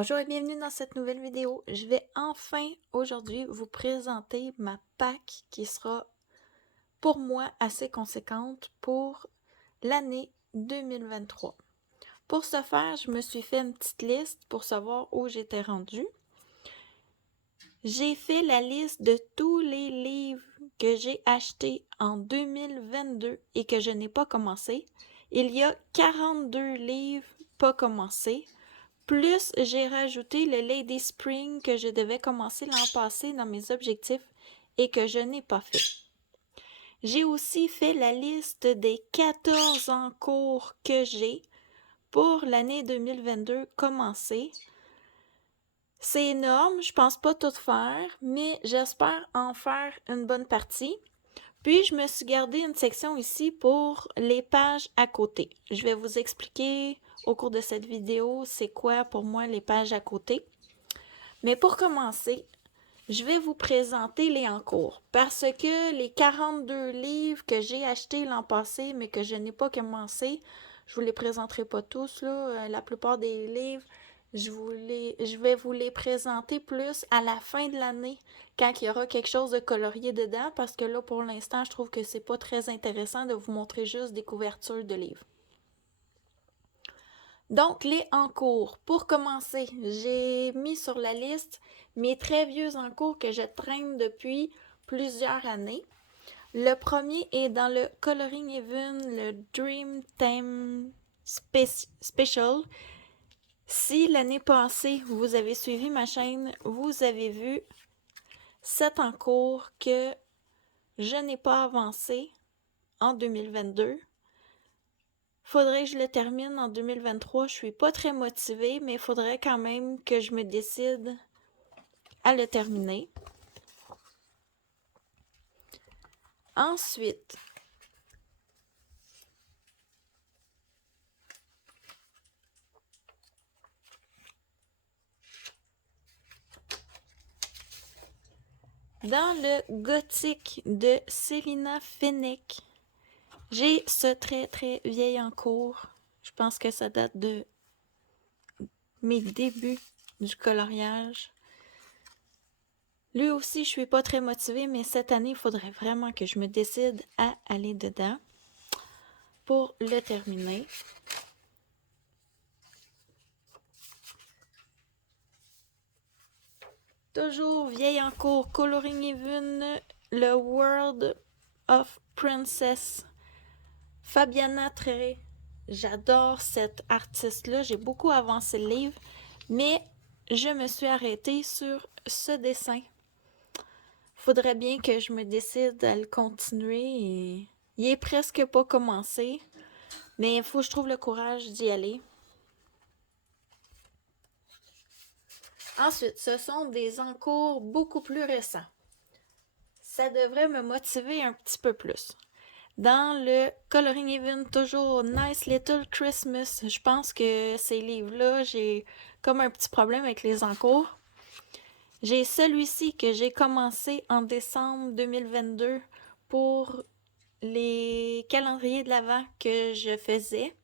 Bonjour et bienvenue dans cette nouvelle vidéo. Je vais enfin aujourd'hui vous présenter ma PAC qui sera pour moi assez conséquente pour l'année 2023. Pour ce faire, je me suis fait une petite liste pour savoir où j'étais rendue. J'ai fait la liste de tous les livres que j'ai achetés en 2022 et que je n'ai pas commencé. Il y a 42 livres pas commencés. Plus, j'ai rajouté le Lady Spring que je devais commencer l'an passé dans mes objectifs et que je n'ai pas fait. J'ai aussi fait la liste des 14 encours que j'ai pour l'année 2022 commencée. C'est énorme, je pense pas tout faire, mais j'espère en faire une bonne partie. Puis, je me suis gardé une section ici pour les pages à côté. Je vais vous expliquer au cours de cette vidéo c'est quoi pour moi les pages à côté. Mais pour commencer, je vais vous présenter les en cours parce que les 42 livres que j'ai achetés l'an passé mais que je n'ai pas commencé, je vous les présenterai pas tous là, la plupart des livres, je vais vous les présenter plus à la fin de l'année quand il y aura quelque chose de colorié dedans parce que là pour l'instant, je trouve que c'est pas très intéressant de vous montrer juste des couvertures de livres. Donc, les en cours. Pour commencer, j'ai mis sur la liste mes très vieux en cours que je traîne depuis plusieurs années. Le premier est dans le Coloring Even, le Dream Time Special. Si l'année passée, vous avez suivi ma chaîne, vous avez vu cet en cours que je n'ai pas avancé en 2022. Faudrait que je le termine en 2023. Je suis pas très motivée, mais il faudrait quand même que je me décide à le terminer. Ensuite, dans le gothique de Célina Fenech, j'ai ce très vieil en cours. Je pense que ça date de mes débuts du coloriage. Lui aussi, je suis pas très motivée, mais cette année, il faudrait vraiment que je me décide à aller dedans pour le terminer. Toujours vieille en cours, Coloring Even, le World of Princess. Fabiana Tréré. J'adore cette artiste-là. J'ai beaucoup avancé le livre, mais je me suis arrêtée sur ce dessin. Faudrait bien que je me décide à le continuer. Et il est presque pas commencé, mais il faut que je trouve le courage d'y aller. Ensuite, ce sont des encours beaucoup plus récents. Ça devrait me motiver un petit peu plus. Dans le Coloring Even, toujours Nice Little Christmas, je pense que ces livres-là, j'ai comme un petit problème avec les encours. J'ai celui-ci que j'ai commencé en décembre 2022 pour les calendriers de l'Avent que je faisais.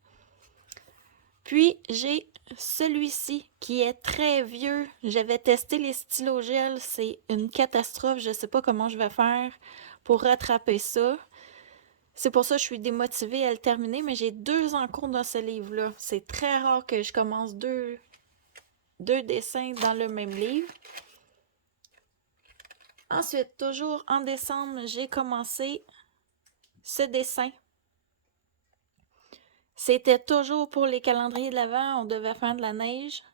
Puis j'ai celui-ci qui est très vieux. J'avais testé les stylos gel, c'est une catastrophe. Je sais pas comment je vais faire pour rattraper ça. C'est pour ça que je suis démotivée à le terminer, mais j'ai 2 en cours dans ce livre-là. C'est très rare que je commence deux dessins dans le même livre. Ensuite, toujours en décembre, j'ai commencé ce dessin. C'était toujours pour les calendriers de l'Avent, on devait faire de la neige.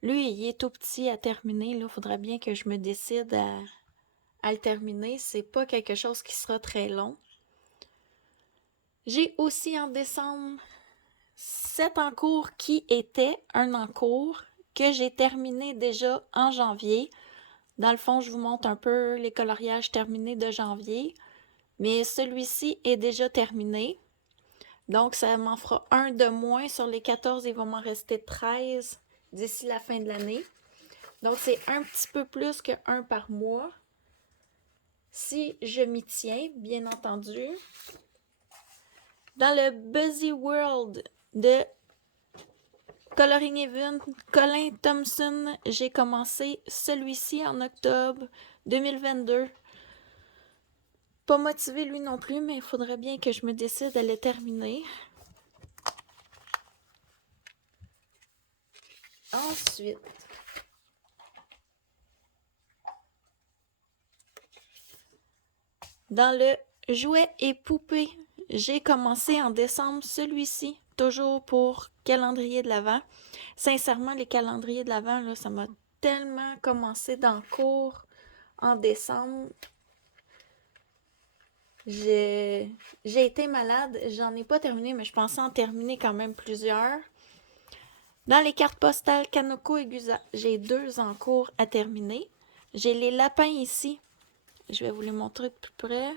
Lui, il est tout petit à terminer. Il faudrait bien que je me décide à le terminer. C'est pas quelque chose qui sera très long. J'ai aussi en décembre cet encours qui était un encours que j'ai terminé déjà en janvier. Dans le fond, je vous montre un peu les coloriages terminés de janvier. Mais celui-ci est déjà terminé. Donc, ça m'en fera un de moins. Sur les 14, il va m'en rester 13 d'ici la fin de l'année. Donc, c'est un petit peu plus que 1 par mois. Si je m'y tiens, bien entendu. Dans le Busy World de Coloring Even, Colin Thompson, j'ai commencé celui-ci en octobre 2022. Pas motivé lui non plus, mais il faudrait bien que je me décide à le terminer. Ensuite, dans le jouet et poupée, j'ai commencé en décembre celui-ci, toujours pour calendrier de l'Avent. Sincèrement, les calendriers de l'Avent, là, ça m'a tellement commencé dans le cours en décembre. J'ai été malade, j'en ai pas terminé, mais je pensais en terminer quand même plusieurs. Dans les cartes postales Kanoko et Gusa, j'ai 2 en cours à terminer. J'ai les lapins ici. Je vais vous les montrer de plus près.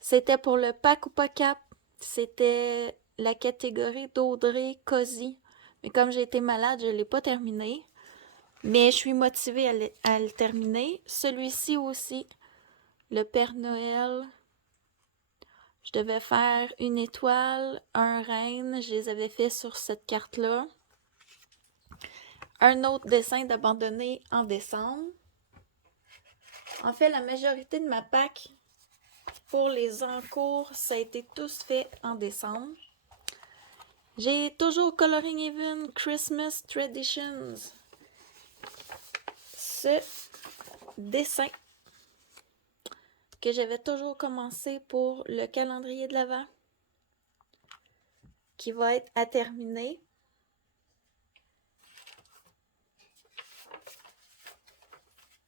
C'était pour le pack ou pas cap. C'était la catégorie d'Audrey Cozy. Mais comme j'ai été malade, je ne l'ai pas terminé. Mais je suis motivée à le terminer. Celui-ci aussi, le Père Noël. Je devais faire une étoile, un reine. Je les avais fait sur cette carte-là. Un autre dessin d'abandonné en décembre. En fait, la majorité de ma pack pour les encours, ça a été tous fait en décembre. J'ai toujours Coloring Even Christmas Traditions. Ce dessin que j'avais toujours commencé pour le calendrier de l'Avent, qui va être à terminer.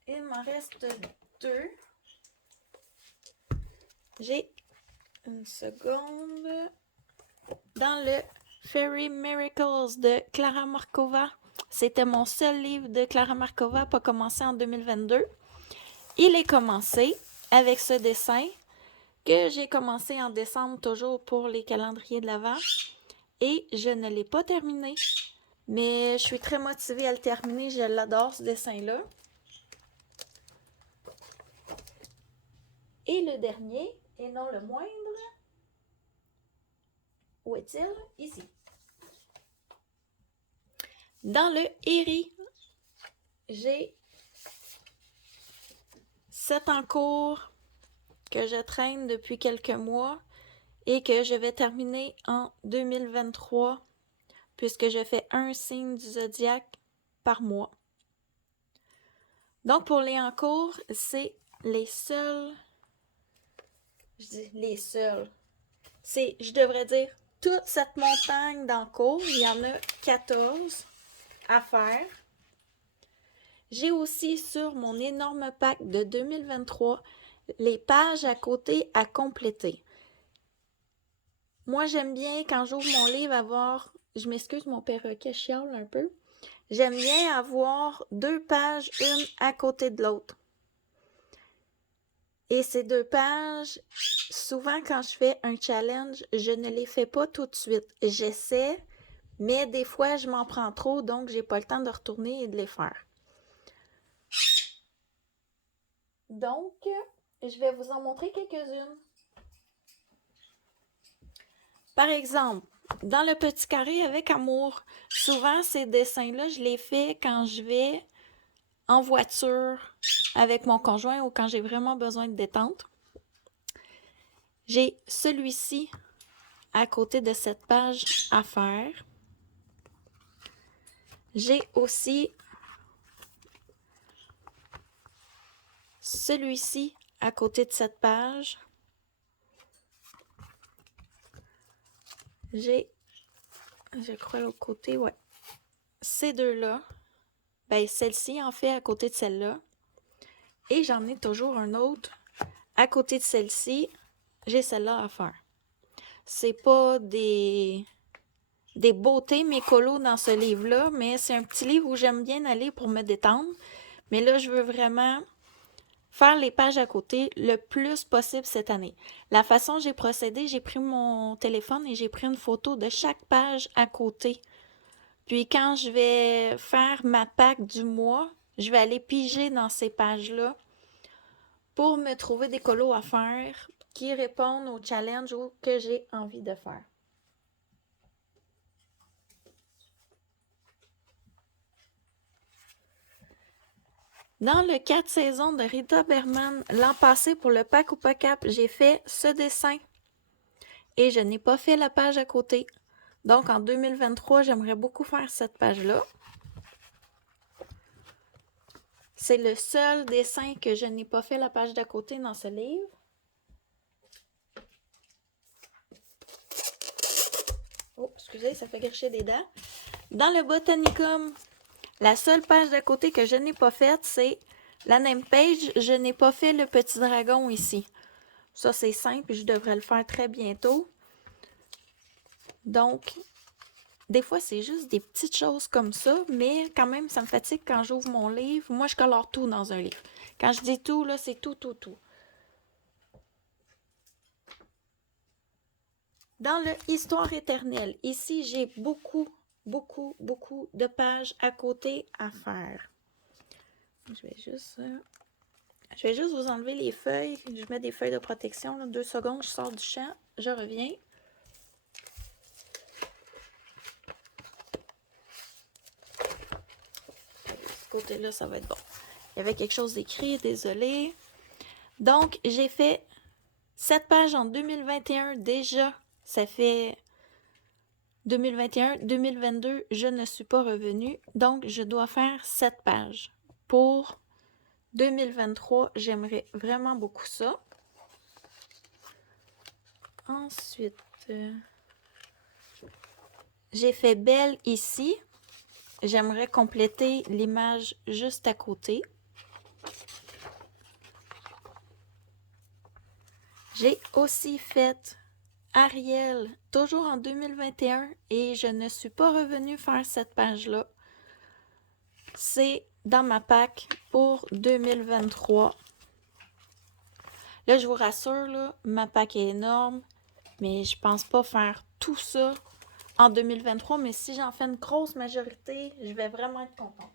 Il m'en reste 2. J'ai une seconde. Dans le Fairy Miracles de Clara Markova, c'était mon seul livre de Clara Markova, pas commencé en 2022. Il est commencé avec ce dessin que j'ai commencé en décembre toujours pour les calendriers de l'Avent et je ne l'ai pas terminé. Mais je suis très motivée à le terminer, je l'adore ce dessin-là. Et le dernier, et non le moindre, où est-il? Ici. Dans le Eri, j'ai 7 en cours que je traîne depuis quelques mois et que je vais terminer en 2023 puisque je fais un signe du zodiaque par mois. Donc pour les en cours, c'est les seuls, je dis les seuls, c'est, je devrais dire, toute cette montagne d'en cours, il y en a 14 à faire. J'ai aussi sur mon énorme pack de 2023 les pages à côté à compléter. Moi, j'aime bien quand j'ouvre mon livre avoir, je m'excuse, mon perroquet chiale un peu, j'aime bien avoir 2 pages, une à côté de l'autre. Et ces 2 pages, souvent quand je fais un challenge, je ne les fais pas tout de suite. J'essaie, mais des fois, je m'en prends trop, donc j'ai pas le temps de retourner et de les faire. Donc, je vais vous en montrer quelques-unes. Par exemple, dans le petit carré avec amour, souvent ces dessins-là, je les fais quand je vais en voiture avec mon conjoint ou quand j'ai vraiment besoin de détente. J'ai celui-ci à côté de cette page à faire. J'ai aussi celui-ci à côté de cette page. J'ai, je crois l'autre côté, ouais. Ces deux-là. Ben, celle-ci, en fait, à côté de celle-là. Et j'en ai toujours un autre à côté de celle-ci. J'ai celle-là à faire. C'est pas des beautés mécolos dans ce livre-là, mais c'est un petit livre où j'aime bien aller pour me détendre. Mais là, je veux vraiment faire les pages à côté le plus possible cette année. La façon dont j'ai procédé, j'ai pris mon téléphone et j'ai pris une photo de chaque page à côté. Puis quand je vais faire ma pack du mois, je vais aller piger dans ces pages-là pour me trouver des colos à faire qui répondent aux challenges ou que j'ai envie de faire. Dans le 4 saisons de Rita Berman, l'an passé pour le Pack ou pas Cap, j'ai fait ce dessin et je n'ai pas fait la page à côté. Donc en 2023, j'aimerais beaucoup faire cette page-là. C'est le seul dessin que je n'ai pas fait la page d'à côté dans ce livre. Oh, excusez, ça fait gricher des dents. Dans le Botanicum, la seule page d'à côté que je n'ai pas faite, c'est la name page. Je n'ai pas fait le petit dragon ici. Ça, c'est simple, je devrais le faire très bientôt. Donc, des fois, c'est juste des petites choses comme ça, mais quand même, ça me fatigue quand j'ouvre mon livre. Moi, je colore tout dans un livre. Quand je dis tout, là, c'est tout, tout, tout. Dans le Histoire éternelle, ici, j'ai beaucoup de pages à côté à faire. Je vais juste vous enlever les feuilles. Je mets des feuilles de protection. Là. 2 secondes, je sors du champ. Je reviens. Ce côté-là, ça va être bon. Il y avait quelque chose d'écrit, désolé. Donc, j'ai fait 7 pages en 2021 déjà. Ça fait 2021, 2022, je ne suis pas revenue. Donc, je dois faire 7 pages. Pour 2023, j'aimerais vraiment beaucoup ça. Ensuite, j'ai fait Belle ici. J'aimerais compléter l'image juste à côté. J'ai aussi fait Ariel, toujours en 2021, et je ne suis pas revenue faire cette page-là. C'est dans ma pack pour 2023. Là, je vous rassure, là, ma pack est énorme, mais je pense pas faire tout ça en 2023, mais si j'en fais une grosse majorité, je vais vraiment être contente.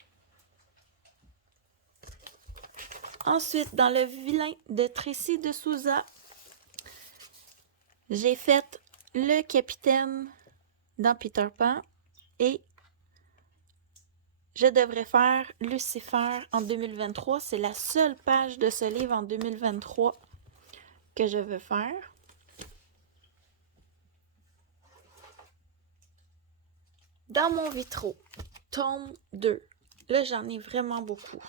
Ensuite, dans le vilain de Tracy de Souza, j'ai fait le capitaine dans Peter Pan et je devrais faire Lucifer en 2023. C'est la seule page de ce livre en 2023 que je veux faire. Dans mon vitraux, tome 2. Là, j'en ai vraiment beaucoup.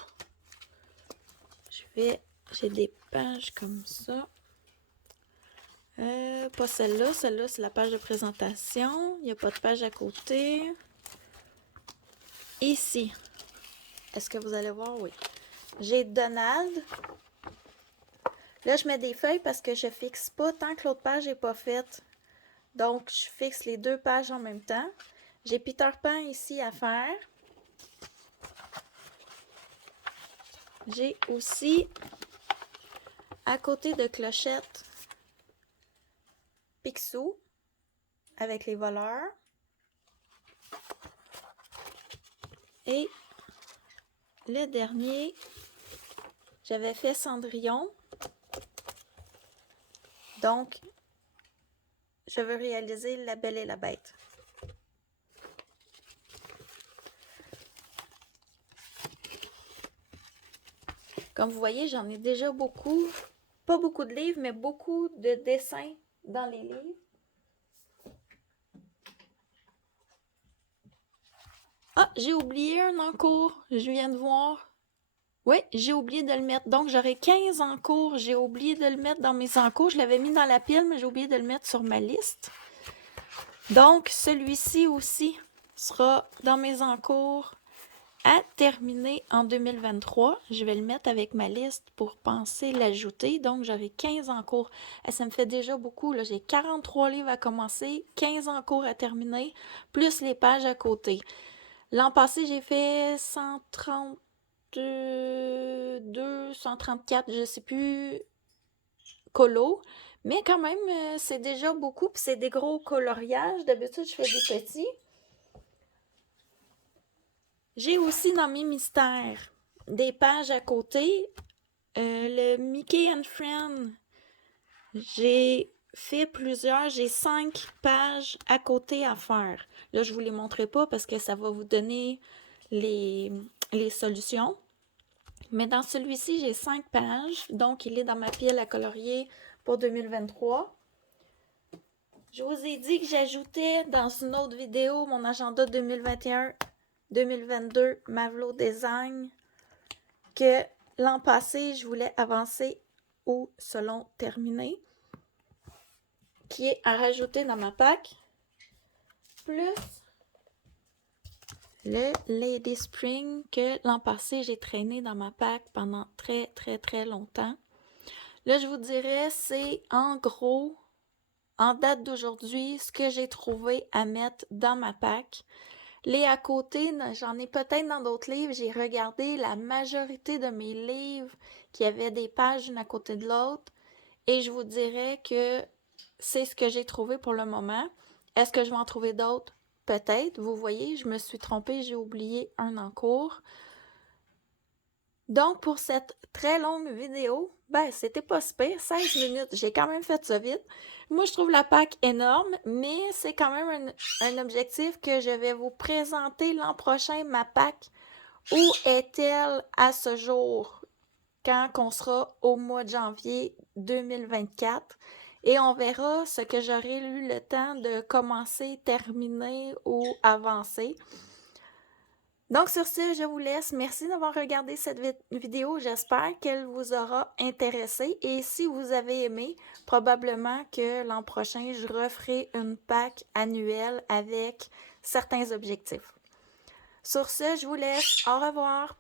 J'ai des pages comme ça. Pas celle-là. Celle-là, c'est la page de présentation. Il n'y a pas de page à côté. Ici. Est-ce que vous allez voir? Oui. J'ai Donald. Là, je mets des feuilles parce que je fixe pas tant que l'autre page n'est pas faite. Donc, je fixe les 2 pages en même temps. J'ai Peter Pan ici à faire. J'ai aussi, à côté de Clochette, Picsou avec les voleurs. Et le dernier, j'avais fait Cendrillon. Donc, je veux réaliser La Belle et la Bête. Comme vous voyez, j'en ai déjà beaucoup. Pas beaucoup de livres, mais beaucoup de dessins dans les livres. Ah, j'ai oublié un en cours. Je viens de voir. Oui, j'ai oublié de le mettre. Donc, j'aurai 15 en cours. J'ai oublié de le mettre dans mes encours. Je l'avais mis dans la pile, mais j'ai oublié de le mettre sur ma liste. Donc, celui-ci aussi sera dans mes encours à terminer en 2023. Je vais le mettre avec ma liste pour penser l'ajouter. Donc, j'aurai 15 en cours. Ça me fait déjà beaucoup. J'ai 43 livres à commencer, 15 en cours à terminer, plus les pages à côté. L'an passé, j'ai fait 132, 134, je ne sais plus, colos. Mais quand même, c'est déjà beaucoup. Puis c'est des gros coloriages. D'habitude, je fais des petits. J'ai aussi dans mes mystères des pages à côté. Le Mickey and Friends, j'ai fait plusieurs. J'ai 5 pages à côté à faire. Là, je ne vous les montrerai pas parce que ça va vous donner les solutions. Mais dans celui-ci, j'ai 5 pages, donc il est dans ma pile à colorier pour 2023. Je vous ai dit que j'ajoutais dans une autre vidéo mon agenda 2021-2022 Mavlo Design, que l'an passé, je voulais avancer ou selon terminer, qui est à rajouter dans ma pack, plus le Lady Spring que l'an passé, j'ai traîné dans ma pack pendant très, très, très longtemps. Là, je vous dirais, c'est en gros, en date d'aujourd'hui, ce que j'ai trouvé à mettre dans ma pack. Les à côté, j'en ai peut-être dans d'autres livres. J'ai regardé la majorité de mes livres qui avaient des pages une à côté de l'autre. Et je vous dirais que c'est ce que j'ai trouvé pour le moment. Est-ce que je vais en trouver d'autres? Peut-être. Vous voyez, je me suis trompée, j'ai oublié un en cours. Donc, pour cette très longue vidéo, c'était pas super, 16 minutes. J'ai quand même fait ça vite. Moi, je trouve la pack énorme, mais c'est quand même un objectif que je vais vous présenter l'an prochain, ma pack. Où est-elle à ce jour, quand on sera au mois de janvier 2024? Et on verra ce que j'aurai eu le temps de commencer, terminer ou avancer. Donc sur ce, je vous laisse. Merci d'avoir regardé cette vidéo. J'espère qu'elle vous aura intéressé. Et si vous avez aimé, probablement que l'an prochain, je referai une pack annuelle avec certains objectifs. Sur ce, je vous laisse. Au revoir.